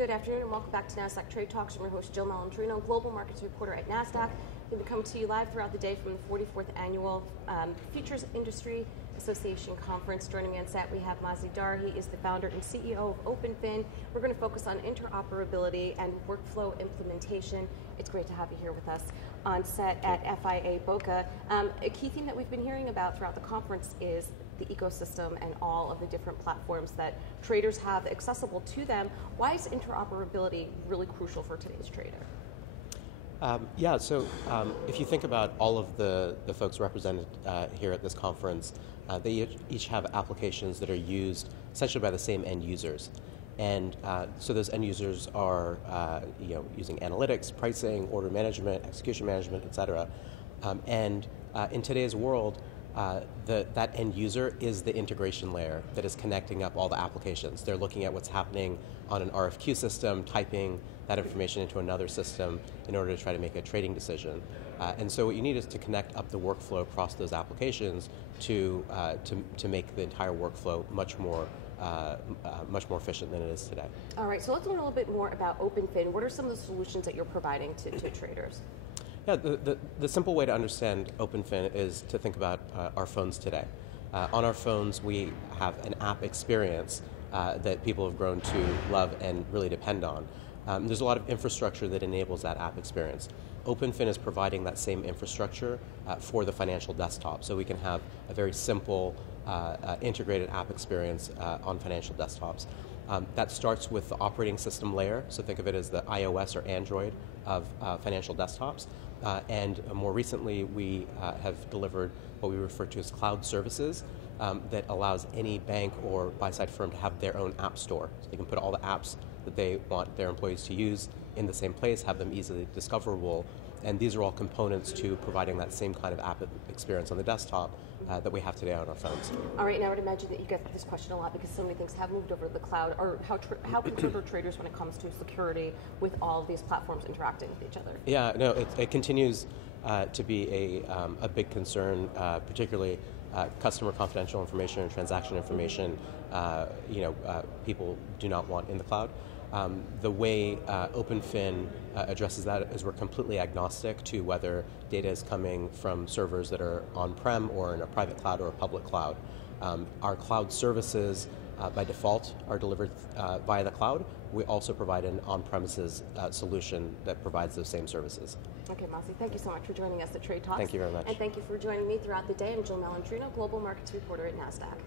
Good afternoon and welcome back to Nasdaq Trade Talks. I'm your host Jill Malandrino, Global Markets Reporter at Nasdaq. We're going to come to you live throughout the day from the 44th Annual Futures Industry Association Conference. Joining me on set, we have Mazi Dar. He is the founder and CEO of OpenFi. We're going to focus on interoperability and workflow implementation. It's great to have you here with us on set at FIA Boca. A key theme that we've been hearing about throughout the conference is the ecosystem and all of the different platforms that traders have accessible to them. Why is interoperability really crucial for today's trader? If you think about all of the folks represented here at this conference, they each have applications that are used essentially by the same end users. And so those end users are using analytics, pricing, order management, execution management, et cetera. In today's world, that end user is the integration layer that is connecting up all the applications. They're looking at what's happening on an RFQ system, typing that information into another system in order to try to make a trading decision. And so what you need is to connect up the workflow across those applications to make the entire workflow much more efficient than it is today. All right, so let's learn a little bit more about OpenFi. What are some of the solutions that you're providing to traders? Yeah, the simple way to understand OpenFi is to think about our phones today. On our phones, we have an app experience that people have grown to love and really depend on. There's a lot of infrastructure that enables that app experience. OpenFi is providing that same infrastructure for the financial desktop, so we can have a very simple integrated app experience on financial desktops. That starts with the operating system layer, so think of it as the iOS or Android of financial desktops. And more recently, we have delivered what we refer to as cloud services that allows any bank or buy-side firm to have their own app store. So they can put all the apps that they want their employees to use in the same place, have them easily discoverable. And these are all components to providing that same kind of app experience on the desktop that we have today on our phones. All right, and I would imagine that you get this question a lot because so many things have moved over to the cloud. Or how concerned are traders when it comes to security with all of these platforms interacting with each other? Yeah, no, it continues to be a big concern, particularly customer confidential information and transaction information. People do not want in the cloud. The way OpenFi addresses that is we're completely agnostic to whether data is coming from servers that are on-prem or in a private cloud or a public cloud. Our cloud services by default are delivered via the cloud. We also provide an on-premises solution that provides those same services. Okay, Mazi, thank you so much for joining us at Trade Talks. Thank you very much. And thank you for joining me throughout the day. I'm Jill Malandrino, Global Markets Reporter at Nasdaq.